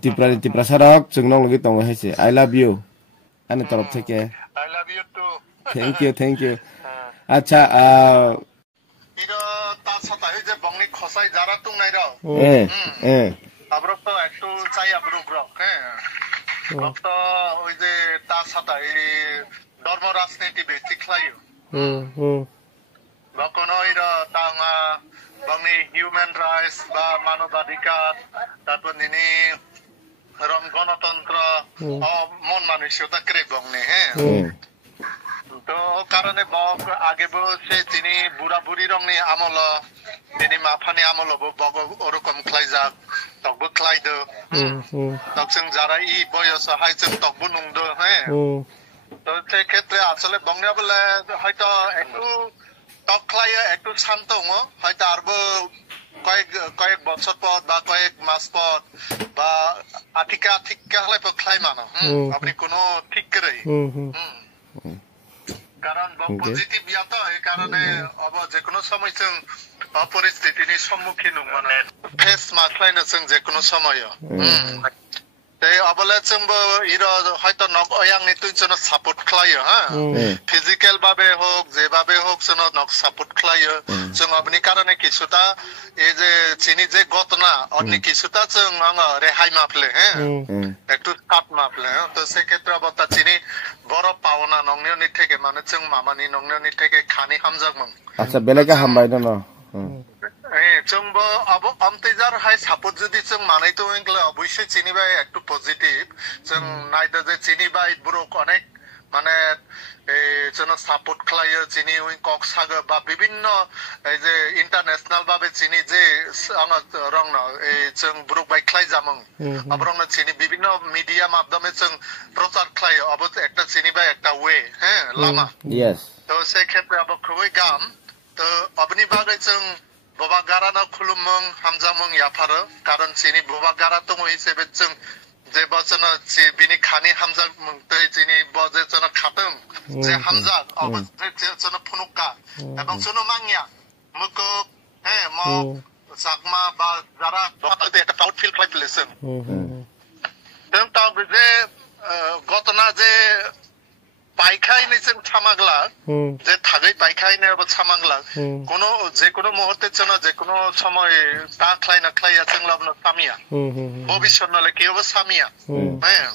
Tiprasarok jungnong lagi tong haise. I love you. Ani torop theke. I love you too. Thank you. Acha 이거 다 사다 이제 먹니 커사이 자라 뚱 나이라. 아브로도 액도 짜이 아브로브로. 먹도 이제 다 사다 이 너머 라스네티 베틱 클라이요. 먹고는 이러 땅아 먹니 휴먼 라이츠 바 마노바디카 তারপর রম গণতন্ত্র মন মানসিকতা করে বংনে তো কারণে বক আগে সে তিনি বুড়া বুড়ি রংনি আমল তিনি মাফানি আমল বগ ওরকম খাইজাক তকবো খাইদ তখন যারা ই বয়স হয় जों তকবো নুংদ হ্যাঁ তো সেই ক্ষেত্রে আসলে বংনে বলে হয়তো একটু তক খাইয়া একটু শান্ত হয়তো আরবো কয়েক বছর পর বা কয়েক মাস পর বা আঠিকা হলে খাই মানো আপনি কোনো ঠিক করে কারণ পজিটিভ ইয়াতো এই কারণে যে কোনো সময় जों পরিস্থিতির সম্মুখীন মানে ফেস মাখলাইনো जों যে কোনো সময় এই অবলে जोंबो ইরো হয়তো নক অয়াংনি তুইজন সাপোর্ট খাইयो হ্যাঁ ফিজিক্যাল ভাবে হোক যেভাবে হোক যেন নক সাপোর্ট খাইयो जों আপনি কারণে কিছুটা এই যে চিনি যে ঘটনা অন্য কিছুটা जों রেহাই মাপলে হ্যাঁ একটু কাট মাপলে তো সেই ক্ষেত্রে অবতা চিনি বড় পাওনা নংনিয়নি থেকে মানে जों মামানি নংনিয়নি থেকে খানি হামজাগমন আচ্ছা বেলেগে হামবাই না जोंबो अब अमतेजार हाय सापोर्ट जुदि जों मानायतो इंगले अबश्य चिनिबाय एकटु पजिटिव जों नायदो जे चिनिबाय ब्रक अनेक माने जों सापोर्ट खालायो चिनि उइ कक सागो बा विभिन्न এই যে ইন্টারন্যাশনাল ভাবে চিনি যে রংন এই जों ব্রক বাই খাই জামং আবরং চিনি বিভিন্ন মিডিয়া মাধ্যমে जों প্রচার খায় অব একটা চিনিবাই একটা ওয়ে হ্যাঁ লামা यस তো সেই ক্ষেত্রে আব খুবই গাম তো আপনি বাগে जों Boba gara na khulumung hamjamung yapharo karon chini boba gara tong hisebe जों je bachana bini khani hamjamung tei chini boje chana khatung je hamja obje chana phunuka ebong sono mangya muko mo sakma ba jara botade eta proud feel like listen teng ta je gotona je পাইখাই নিছেন ছামাগলা যে থাগাই পাইখাই নেব ছামাগলা কোন যে কোন মুহূর্তে জন্য যে কোন সময় তা খাই না খাই আছেন লাবনা সামিয়া ভবিষ্যৎ নলে কি হবে সামিয়া হ্যাঁ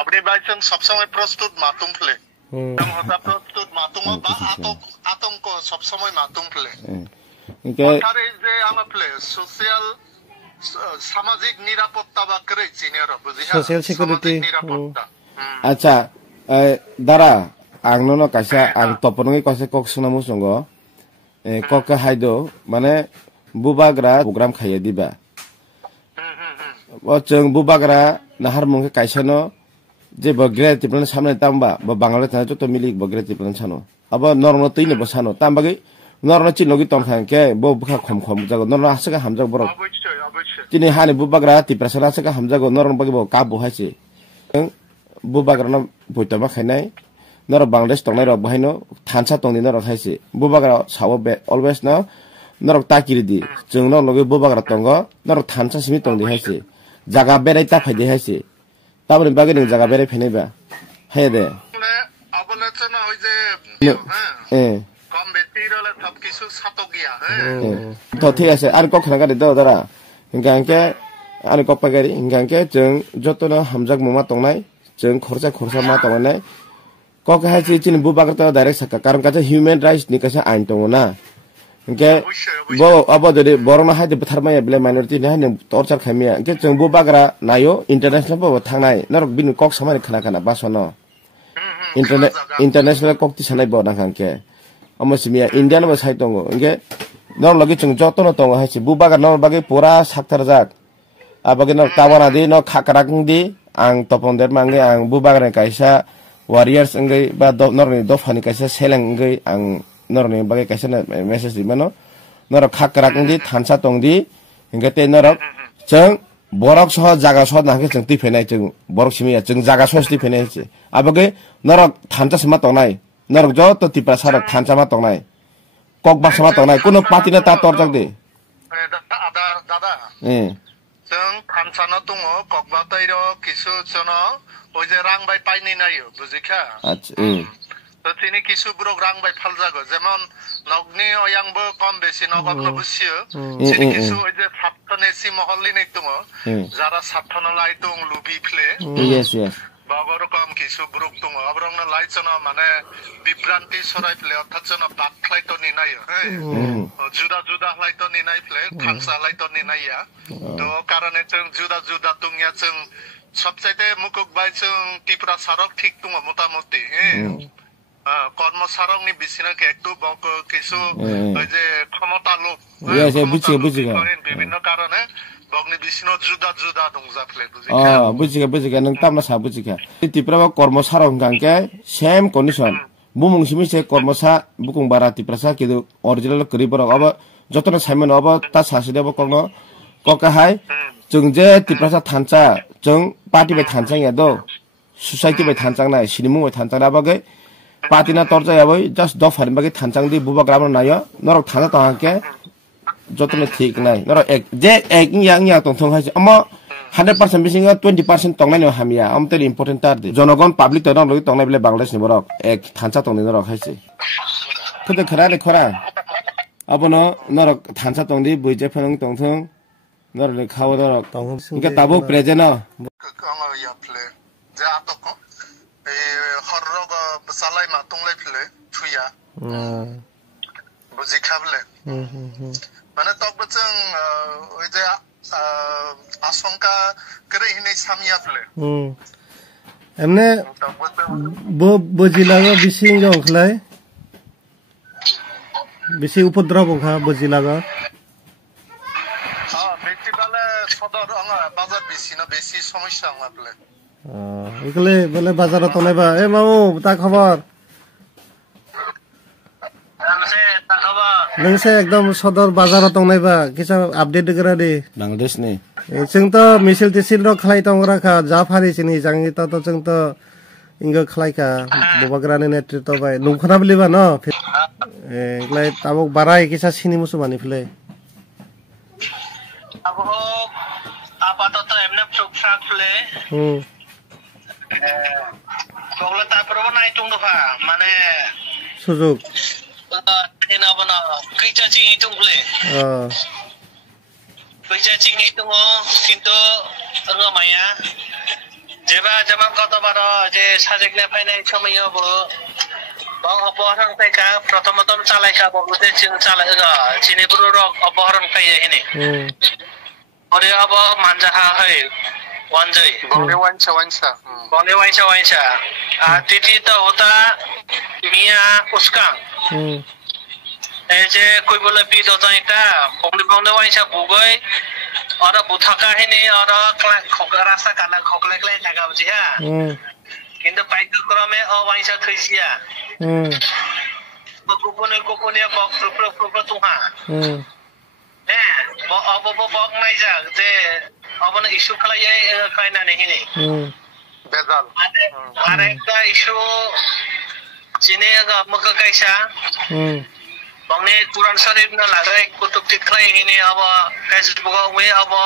আপনি বাইছেন সব সময় প্রস্তুত মাতুম ফলে হতা প্রস্তুত মাতুম বা আতঙ্ক সব সময় মাতুম ফলে আরে যে আমার ফলে সোশ্যাল সামাজিক নিরাপত্তা বা করে চিনিয়র বুঝিয়া সোশ্যাল সিকিউরিটি নিরাপত্তা আচ্ছা Dara, ang nono kaisa ang toponongi kaisa kok sunamu songo, kok ke haido, mana bubagra program khaya diba. Wajeng bubagra nahar mungke kaisa no, je bagre tiplan samne tamba, ba Bangladesh na joto milik bagre tiplan sano. Aba norno tine ba sano, tamba gi norno chin logi tom khang ke bo bukha khom jago norno asaka hamjag borok. Tini hani bubagra tiprasana asaka hamjago norno bagi bo kabu haisi. Bubagra no boitama khainai nor Bangladesh tongnai rok bahaino thansa tongni nor khaisi bubagra sawo be always no nor takiri di जों no loge bubagra tongo nor thansa simi tongdi haisi jaga berai ta phaide haisi tabri bagi ni jaga berai phenaiba haide abone chana hoy je কম বেশি রলে সব কিছু সাতগিয়া তো ঠিক আছে আর কখনা গাড়ি দাও দারা হিংগাংকে আর কপাগারি হিংগাংকে जों যতনো হামজাক মুমা তংনাই जों खरसा मा तंगनाय कक हायसि चिन बुबागता डाइरेक्ट साका कारण काचा ह्युमन राइट्स नि कासा आइन तंगना इनके बो अब जदि बरना हायदि बथारमाय ब्ले माइनरिटी नि हायनि टर्चार खामिया इनके जों बुबागरा नायो इंटरनेशनल बो थांनाय नर बिनि कक समानि खाना बासनो इंटरनेशनल कक ति सानाय बो नांखांके अमसिमिया इंडियन बो साइ तंगो इनके नर लगे जों जतनो तंगो हायसि बुबागा नर बागे पुरा साक्तार जाक abagi no tawana di no khakarakng di ang topon der mangi ang bubagra kaisa warriors ngai ba norni dofani kaisa seleng ngai ang norni bagi kaisa message di mano nor khakarakng di thansa tong di ingate norok जों borok soh jaga soh nangke जों ti phenai जों borok simiya जों jaga soh ti phenai se abagi norok thansa sma tongnai norok jo to tipra sarak thansa ma tongnai kok ba sama tongnai kuno party na ta torjak di দাদা जों थानसाना दङ ककबाताइर किसु जन ओइ जे रांबाय पाइनि नायो बुजिखा আচ্ছা তো তিনি কিছু ব্রক রাংবাই ফাল যাগো যেমন নগ্নি অয়াংবো কম বেশি নগবনো বুঝিও তিনি কিছু ওই যে সাতনেসি মহল্লি নেই দङ যারা সাতন লাইতং লুবি ফ্লে ইয়েস ইয়েস বাবরকম কিছু ব্রক দङ আবরংনো লাইছন মানে বিভ্রান্তি সরাই ফ্লে অর্থাৎ জন বাকলাইতো নিনায় जुदा जुदा लाइतो निनाय फ्ले खांसा लाइतो निनाया तो कारणे जों जुदा जुदा दंया जों सबचाइते मुकुक बाय जों टिप्रा सारक ठीक दङ मोटामोटी কর্ম সারংনি বিছিনাকে একটু বক কিছু ওই যে ক্ষমতা লোক বিভিন্ন কারণে বগনি বিছিনো जुदा जुदा দংজাফলে বুঝিকা বুঝিকা নং তামনা সা বুঝিকা টিপ্রা কর্ম সারং গাংকে same condition bumung simi se kormosa bukung barati prasa kidu original kri borok aba jotona saimon aba ta sasi debo kono kokahai jung je tiprasa thancha jung party be thanchang ya do society be thanchang nai sinimu be thanchang aba ge party na torja ya boy just do farim bagi thanchang di buba gram na yo norok thana ta ke jotona thik nai norok ek je ek yang ya tong thong hai ama 100% bisinga 20% tongnai no hamia amter important tar de jonogon public to dong tongnai bele bangladesh ni borok ek thancha tongni norok haise khode khara le khara abono norok thancha tongdi buije phang tongthong norok le khawa norok inga tabo present kang ya play je atok e horrog salai ma tonglai play thuya buji khable মানে তবে जों ওই যে আশঙ্কা করে হিনে সামিয়া ফলে এমনে বজিলাগা বিসিং জংখলাই বেশি উপদ্রব খা বজিলাগা ব্যক্তি বলে সদর বাজার বেশি না বেশি সমস্যা আমাবলে এগুলো বলে বাজারত নাইবা এ মামু তা খবর नोंसे एकदम सदर बाजाराव दंनायबा किसा आपडेट गरा दे बांग्लादेश ने जों तो मिसिल तिसिल रो खलाय दंराखा जा फारिसिनि जांनि तो जों तो इंगो खलायका बबाग्रानि नेतृत्व बाय नंखना बलिबा न एग्लाय ताबक बाराय किसा सिनि मुसुमानि फले अब आपातत एमने प्रोग्राम फले बगला तापरबो नायtung दफा माने सुजुग Kenapa kerja cing itu boleh? Kerja cing itu কিন্তু enggak maya. Jeba kata pada je sajeknya finance সময় হবো bang অপহরণ থেকে প্রথমতম চালাই খাবো বলতে চিন চালাই চিনিপুর রক অপহরণ খাইয়ে হিনি পরে হব মানজাহা হয় ওয়ানজয় বনে ওয়ানসা আর তৃতীয়ত হতা মিয়া উস্কাং এই যে কই বলে পি দজাইটা বংলে ওয়াইসা বুগই আর বুথাকা হিনি আর খকলা রাস্তা কানা খকলাকলাই থাকা বুঝি হ্যাঁ কিন্তু পাইক ক্রমে ওয়াইসা থইছিয়া গোপনে বক প্রপ্র তুহা হ্যাঁ বক নাই যাক যে অবন ইস্যু খালাই খাইনা নেহিনি বেজাল আর একটা ইস্যু চিনে মকা কাইসা Bangni Quran Sharif na lagay kutub tiklay hini aba Facebook me aba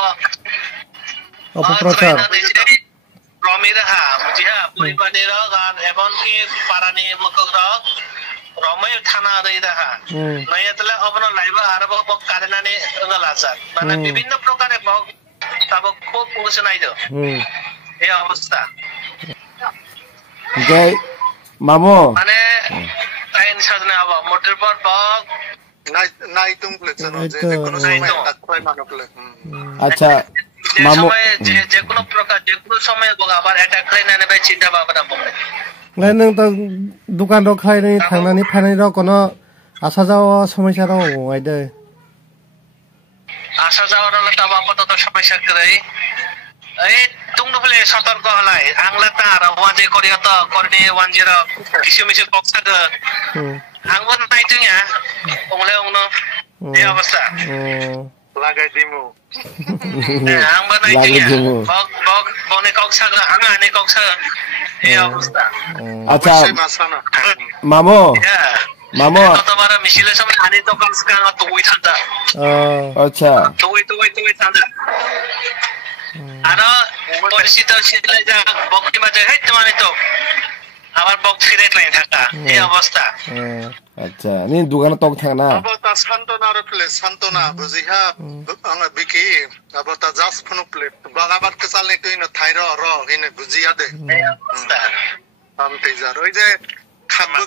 অপপ্রচার রমিরা হা বুঝিয়া পরিবারেরা গান এবং কি পারানি মকরা রময় থানা রইরা হা নয়তলে অবন লাইবা আরব বক কারণানে লাজার মানে বিভিন্ন প্রকারে বক তব খুব পৌঁছাই দাও এই অবস্থা জয় মামু মানে লাইন সাজনে হবা মোটর পর বক নাইতুং প্লেছন যে কোনো সময় আত্ময় মানবলে আচ্ছা মামু যে কোনো প্রকার যে কোনো সময় বক আবার অ্যাটাক করে না নেবে চিন্তা ভাবনা বলে লাই নং তো দোকান র খাইনি থাংনানি ফাইনানি র কোনো আসা যাওয়া সমস্যা দङ আইদে আসা যাওয়ার লতা আপাতত সমস্যা করে এই তুংনো বলে সতর্ক হলাই আংলা তার ওয়াজে করিয়া তো করনি 10 কিছু মিছু কক্সাগ আংবন নাইতুয়া ওংলে ওংনো এই অবস্থা লাগাই দিমু আংবন নাইতুয়া বক বনে কক্সাগ আংআনে কক্সাগ এই অবস্থা আচ্ছা মামু Mamo. Kotobara misile sama ani tokan sekarang tuwi tanda. Acha. Tuwi tanda. Ano পরিচিত ছিল যা বক্তি মাঝে খাইতে মানে তো আবার বক্তি ফিরে লাইন থাকা এই অবস্থা আচ্ছা নি দোকানে তক থাকে না আবতা সান্তনার প্লেস সান্তনা বুঝিহা আঙ্গা বিকি আবতা জাস ফোন প্লেট বাগাবাত কে চালনি তুই না থাইর র হিনে বুঝিয়া দে এই অবস্থা আমতেজার ওই যে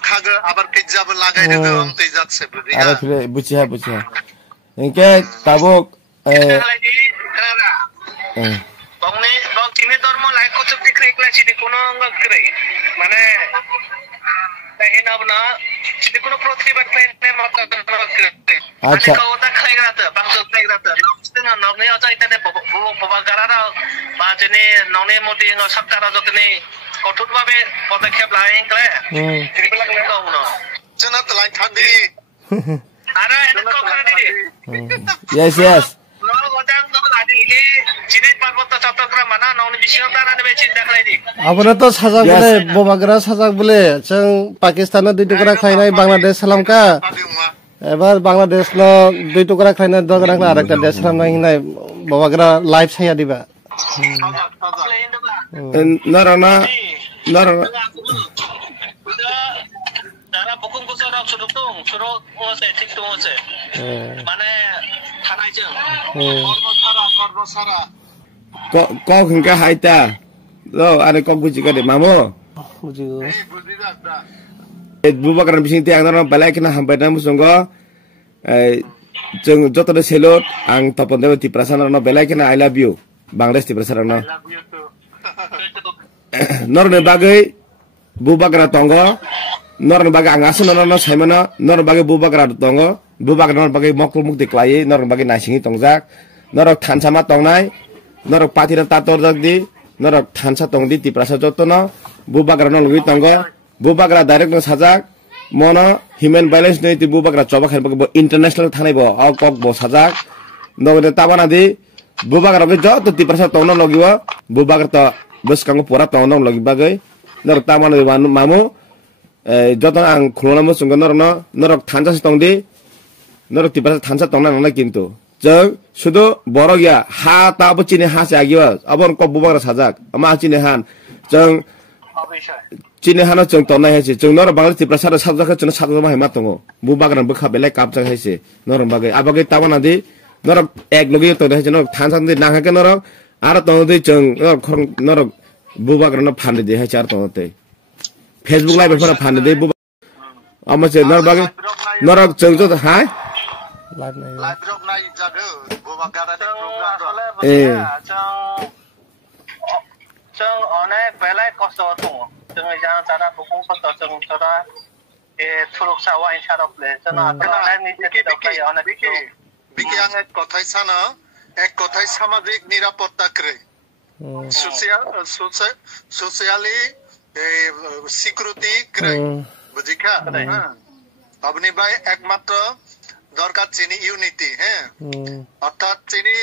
খাগে আবার কেজাব লাগাই দেবে আমতেজাচ্ছে বুঝিহা আরে ফিরে বুঝিয়া ইনকে তাবক বংনে বং চিনি ধর্ম লাইক কত ঠিক রেখলা চিনি কোন করে মানে তাই না না চিনি কোন প্রতিবাদ প্ল্যান মত করে আচ্ছা কথা খাইরা তো বাংস খাইরা তো না ননে আচ্ছা ইতানে বাবা গারারা বা চিনি ননে মোটি সরকার যতনে কঠোরভাবে পদক্ষেপ লাইন করে এগুলা লাগাও না জানা তো লাইন থাকি আরে এটা করে দিই yes Abone to sajak bole bobagara sajak bole jeng Pakistan 2 tukra khainai Bangladesh salamka ebar Bangladesh lo 2 tukra khainai dogara na arekta desh salamnai hinai bobagara live saya diba narana যারা বকুম গোসরা শুরু হচ্ছে ঠিক তো হচ্ছে মানে থানাইছেন কর্মসারা ko khunka haita lo ane ko buji ka de mamo buji bubakar bising ti ang balai kena hambai na musongo jeng joto de selot ang tapon de ti prasana no balai kena I love you bangladesh ti prasana no norne bagai bubakar tongo norne bagai ang asu no saimana norne bagai bubakar tongo bubakar norne bagai mokul mukti klai norne bagai nasingi tongjak norok thansama tongnai norok patira tator jagdi norok thansa tongdi ti prasa jotono bubakar no lugi tongo bubakar direct no sajak mono human balance nei ti bubakar choba khain bo international thanai bo kok bo sajak nogde tabana di bubakar ge joto ti prasa tongno logiwa bubakar to beskang pura tongno logi bagai norok tabana di mamu joto ang khulona mo sunggo norok thansa tongdi norok ti prasa thansa tongna na kintu jeng sudo borogya ha tabo chini ha sagiwa abon ko bubakar sajak ama chini han jeng chini hano jeng tona hese jeng nor bangal ti prasad sajak chuna sajak ma hema tongo bubakar bukha belai kapjak hese nor bagai abagai tabana di nor ek logi to hese nor thansan di na ke nor ar tong di jeng nor bubakar no phande di hese ar tong te facebook live phara phande di ama che nor bagai nor jeng jo ha live nai live rock নাই জাগে ববাগারা programme 저 어네 belai kosto tu tengah jangan cara buku kosto tengah cara turuk sawa insyaallah jana tengah ni jadi okay অনেক বিকি আং এক কথাই সানা এক কথাই সামাজিক নিরাপত্তা করে সোশ্যালি সিকিউরিটি করে বুঝিকা আপনি ভাই একমাত্র দরকার চিনি ইউনিটি হ্যাঁ অর্থাৎ চিনি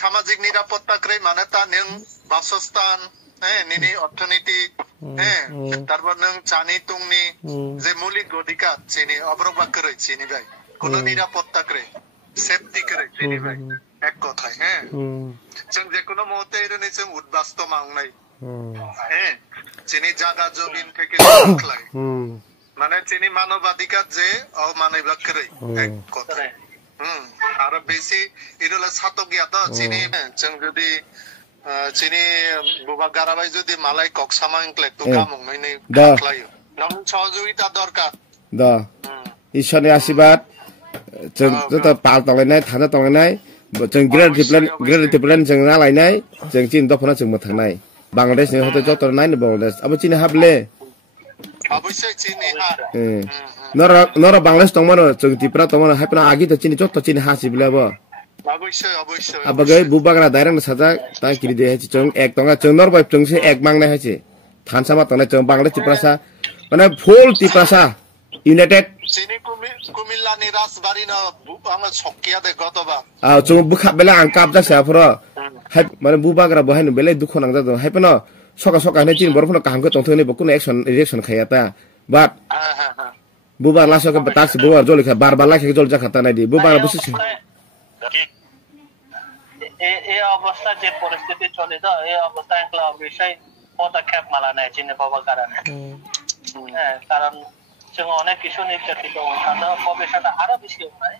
সামাজিক নিরাপত্তা করে মানে তা নং বাসস্থান হ্যাঁ নিনি অর্থনীতি হ্যাঁ তারপর নং চানি তুংনি যে মৌলিক অধিকার চিনি অবরোধ করে চিনি ভাই কোন নিরাপত্তা করে সেফটি করে চিনি ভাই এক কথায় হ্যাঁ जों যে কোনো মুহূর্তে এরনে जों উদ্বাস্ত মাংনাই হ্যাঁ চিনি জায়গা জমিন থেকে খাই মানে চিনি মানবাধিকার যে অমানবিক করে এক কথা আর বেশি এগুলো ছাতকিয়া তো চিনি जों যদি চিনি বুবা গারাবাই যদি মালাই কক্সামাংক্লে তো কামংনাই নাই খালাयो নং সহযোগিতা দরকার দা ঈশ্বরের আশীর্বাদ जों যত পাল তলাইনাय थाना তলাইनाय जों ग्रेड प्लान जों नालायनाय जों चिन दफना जों मोथांनाय बांलादेश नि हते जत नायनो बांलादेश अब चिनि हाबले অবশ্যই চিনি হা नर बांलादेश तंगमानो जों तिप्रा तंगमानो हायपना आगि त चिनि जत चिनि हासिबलेबो অবশ্যই अब गय बुबागरा दायरंग साजा ता किरि दे हायछि जों एक तंगा जों नर बाय जोंसे एक मांगनाय हायछि थानसामा तंनाय जों बांलादेश तिप्रासा माने फुल तिप्रासा ইউনাইটেড চিনি কুমিল্লানি রাজবাড়ি না আমরা ছকিয়া দে গতবা जों बुखा बेला आं काप जासा फर हाय माने बुबागरा बहायनो बेले दुख नांजा दं हायपनो सका सका ने चिन बरफनो कांगो तंथोनि बकुनो एक्शन रिएक्शन खायाता बाट bubar laso ke taksi bubar joli kha bar lagi ke jol jakata nai di bubar busi এই অবস্থা যে পরিস্থিতি চলে তো এই অবস্থা একলা অবশ্যই পদক্ষেপ মালা নেয় চিনে পাওয়ার কারণে হ্যাঁ কারণ সঙ্গে অনেক কিছু নির্যাতিত তাদের প্রবেশটা আরো বেশি হয়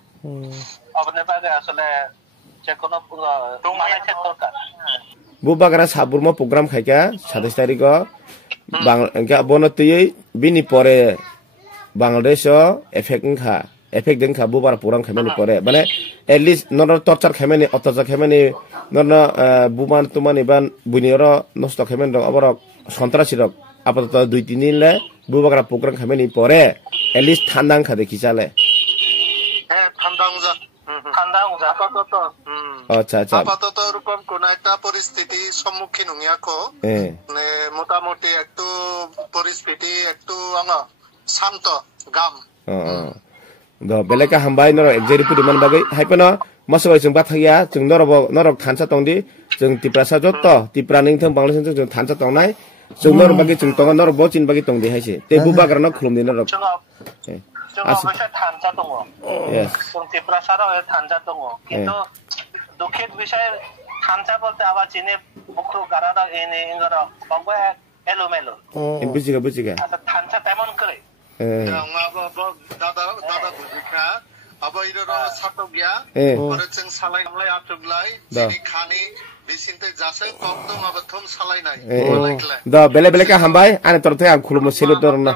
আপনার পাগে আসলে যে কোনো মালাইছে দরকার bubagara saburma program khaika 27 tarik bangla bono tui bini pore bangladesh effect kha effect den kha bubar program khamani pore মানে at least nor torture khamani otoja khamani nor buman tumani ban buniro nosto khamani rok abor সন্ত্রাসী rock আপাতত 2-3 দিন লে বুবাগরা programme Khamenei পরে at least ঠান্ডা খা দেখি চালে হ্যাঁ ঠান্ডা আপাতত আচ্ছা আচ্ছা আপাতত এরকম কোন একটা পরিস্থিতি সম্মুখীন হইয়াকো মানে মোটামুটি একটু পরিস্থিতি একটু শান্ত গাম do beleka hambai noro exeri pudi man bagai haipano masoi jeng bathaya jeng norok thansa tongdi jeng tiprasa jotto tipraning thang bangladesh jeng thansa tongnai jeng norok bagi jeng tong norok bocin bagi tongdi haise te bubagra no khulumdi norok অবশ্যই ঠান্ডা দङ जों টিপ্রাসারও ঠান্ডা দङ কিন্তু দুঃখের বিষয় ঠান্ডা বলতে আবার চীনে মুখ্য গারাদা এনে ইংরা বঙ্গে এলোমেলো বুঝিগা আচ্ছা ঠান্ডা তেমন করে দাদা বুঝিখা আবার ইরো সাতগিয়া পরে जों সালাই আমলাই আটুগলাই যিনি খানি বিসিনতে যাসে কম দং আবার থম সালাই নাই da beleka hambai ane torte am khulumo selu dorna